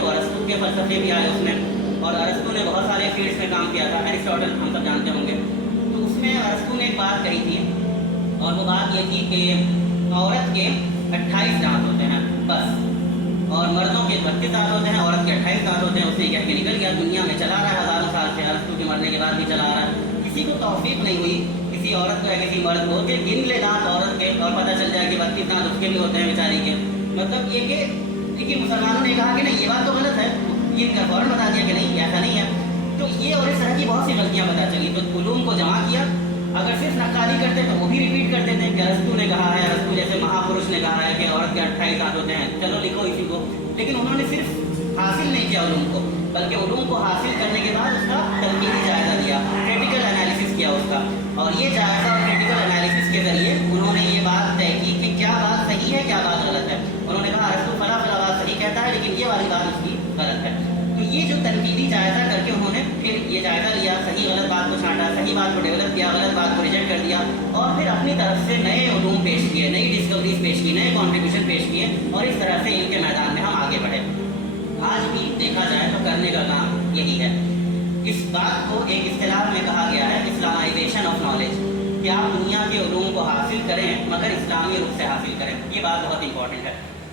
تو ارسطو کے فلسفے بھی آئے اس میں، اور ارسطو نے بہت سارے فیلڈس میں کام کیا تھا، ایرسٹاٹل ہم سب جانتے ہوں گے۔ تو اس میں ارسطو نے ایک بات کہی تھی، اور وہ بات یہ تھی کہ عورت کے 28 دانت ہوتے ہیں بس، اور مردوں کے 32 دانت ہوتے ہیں، عورت کے 28 دانت ہوتے ہیں۔ اس نے کہہ کے نکل گیا، دنیا میں چلا رہا ہے ہزاروں سال سے، ارسطو کے مرنے کے بعد بھی چلا رہا ہے۔ کسی کو توفیق نہیں ہوئی، کسی عورت کو یا کسی مرد کو، کہ گن لے دانت عورت کے اور پتہ چل جائے کہ 32 دانت اس کے بھی ہوتے ہیں بیچاری کے۔ مطلب یہ کہ دیکھیے مسلمانوں نے کہا کہ نہیں یہ بات تو غلط ہے، یہ فوراً بتا دیا کہ نہیں ایسا نہیں ہے۔ تو یہ اور اس طرح کی بہت سی غلطیاں پتہ چلی، تو علوم کو جمع کیا۔ اگر صرف نقالی کرتے تو وہ بھی ریپیٹ کرتے تھے کہ ارسطو نے کہا ہے، ارسطو جیسے مہاپروش نے کہا ہے کہ عورت کے 28 دانت ہوتے ہیں، چلو لکھو اسی کو۔ لیکن انہوں نے صرف حاصل نہیں کیا علوم کو، بلکہ علوم کو حاصل کرنے کے بعد اس کا تنقیدی جائزہ لیا، کریٹیکل انالیسس کیا اس کا، اور یہ جائزہ اور کریٹیکل انالیسس کے ذریعے انہوں نے یہ بات طے کی کہ کیا بات صحیح ہے کیا بات غلط ہے۔ انہوں نے کہا ارسطو فلاں فلاں بات صحیح کہتا ہے لیکن یہ والی بات اس کی غلط ہے۔ تو یہ جو تنقیدی جائزہ کر کے انہوں نے پھر یہ جائزہ لیا، صحیح غلط بات کو چھانٹا، صحیح بات کو ڈیولپ کیا، غلط بات کو ریجیکٹ کر دیا، اور پھر اپنی طرف سے نئے علوم پیش کیے، نئی ڈسکوریز پیش کی، نئے کنٹریبیوشن پیش کیے، اور اس طرح سے علم کے میدان میں ہم آگے بڑھے۔ آج بھی دیکھا جائے تو کرنے کا کام یہی ہے۔ اس بات کو ایک اصطلاح میں کہا گیا ہے اسلامائزیشن آف نالج، کہ آپ دنیا کے علوم کو حاصل کریں مگر اسلامی رخ سے حاصل کریں۔ یہ بات بہت امپورٹنٹ ہے۔